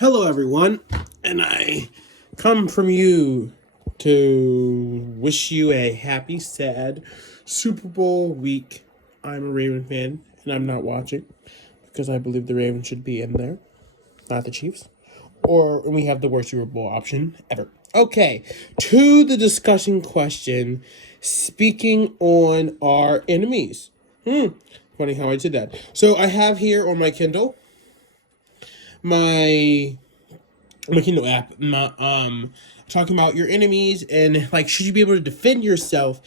Hello, everyone, and I come from you to wish you a happy, sad Super Bowl week. I'm a Raven fan, and I'm not watching because I believe the Ravens should be in there, not the Chiefs. Or we have the worst Super Bowl option ever. Okay, to the discussion question. Speaking on our enemies. Funny how I did that. So I have here on my Kindle my Kindle app, talking about your enemies and like should you be able to defend yourself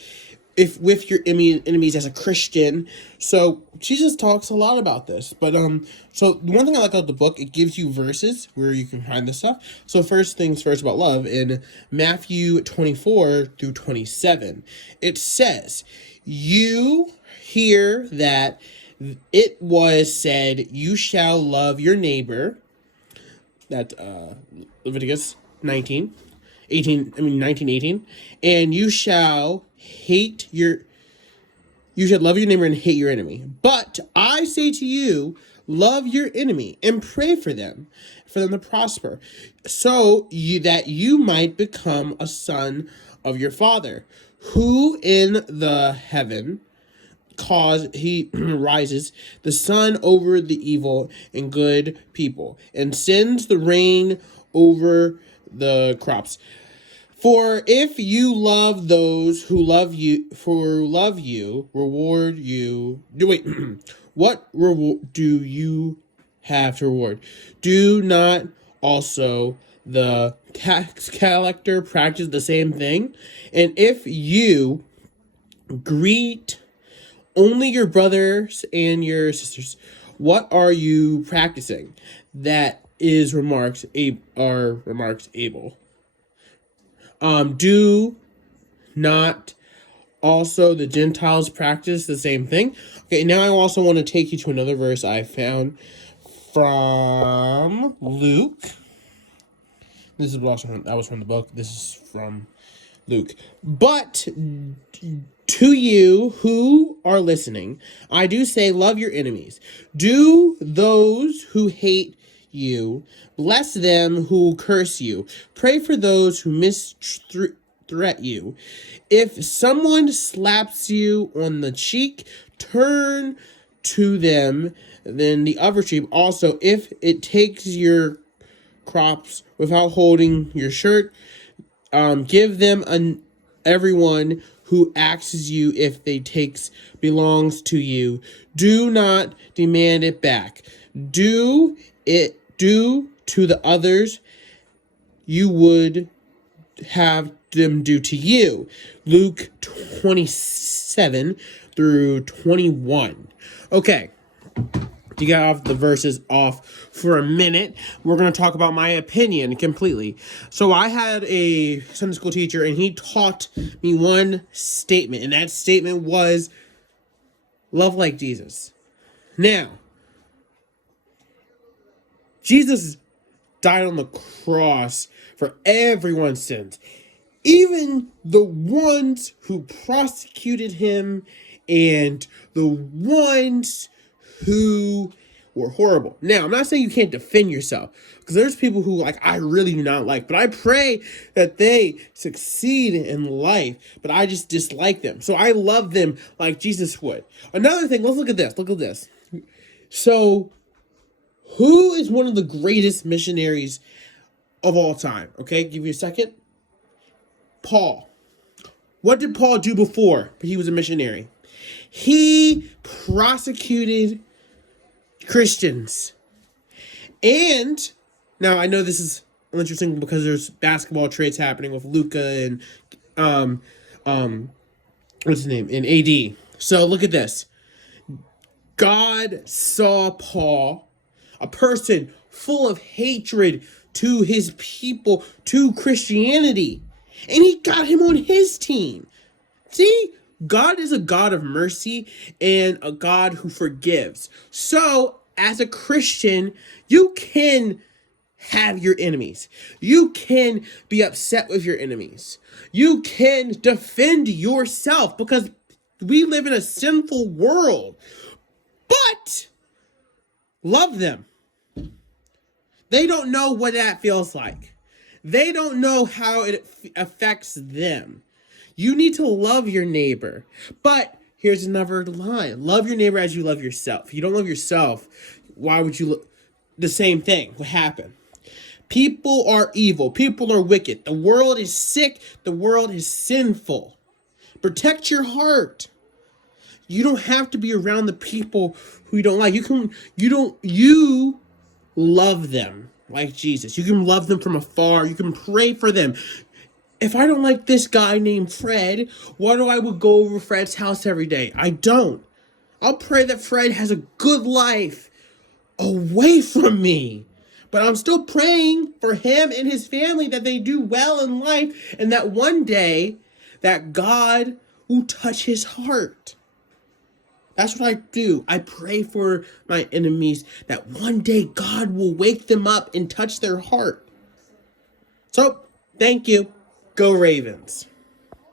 if with your enemies as a Christian. So Jesus talks a lot about this, but so the one thing I like about the book, it gives you verses where you can find this stuff. So first things first about love in Matthew 24-27, it says, "You hear that it was said, you shall love your neighbor." That Leviticus 19:18, and you shall love your neighbor and hate your enemy. But I say to you, love your enemy and pray for them to prosper, so that you might become a son of your Father, who in the heaven cause he rises the sun over the evil and good people, and sends the rain over the crops. For if you love those who love you, reward you. Wait, what reward do you have to reward? Do not also the tax collector practice the same thing? And if you greet only your brothers and your sisters, what are you practicing? That is remarks Abel. Do not also the Gentiles practice the same thing? Okay, now I also want to take you to another verse I found from Luke. This is also that was from the book. This is from Luke. But to you who are listening, I do say, love your enemies. Do those who hate you. Bless them who curse you. Pray for those who misthreat you. If someone slaps you on the cheek, turn to them then the other cheek. Also, if it takes your crops without holding your shirt, give them everyone who asks you if they takes belongs to you. Do not demand it back. Do to the others you would have them do to you. Luke 27-21. Okay. To get off the verses off for a minute, we're going to talk about my opinion completely. So I had a Sunday school teacher, and he taught me one statement, and that statement was, love like Jesus. Now, Jesus died on the cross for everyone's sins, even the ones who prosecuted him and the ones who were horrible. Now, I'm not saying you can't defend yourself, because there's people who I really do not like, but I pray that they succeed in life, but I just dislike them. So I love them like Jesus would. Another thing, let's look at this. So, who is one of the greatest missionaries of all time? Okay, give you a second. Paul. What did Paul do before he was a missionary? He prosecuted Christians. And now I know this is interesting because there's basketball trades happening with Luka and what's his name, in AD. So look at this. God saw Paul, a person full of hatred to his people, to Christianity, and he got him on his team. See, God is a God of mercy and a God who forgives. So, as a Christian, you can have your enemies. You can be upset with your enemies. You can defend yourself, because we live in a sinful world. But love them. They don't know what that feels like. They don't know how it affects them. You need to love your neighbor. But here's another line. Love your neighbor as you love yourself. If you don't love yourself, why would you the same thing would happen. People are evil. People are wicked. The world is sick. The world is sinful. Protect your heart. You don't have to be around the people who you don't like. You love them like Jesus. You can love them from afar. You can pray for them. If I don't like this guy named Fred, why do I would go over Fred's house every day? I don't. I'll pray that Fred has a good life away from me. But I'm still praying for him and his family that they do well in life and that one day that God will touch his heart. That's what I do. I pray for my enemies that one day God will wake them up and touch their heart. So, thank you. Go Ravens.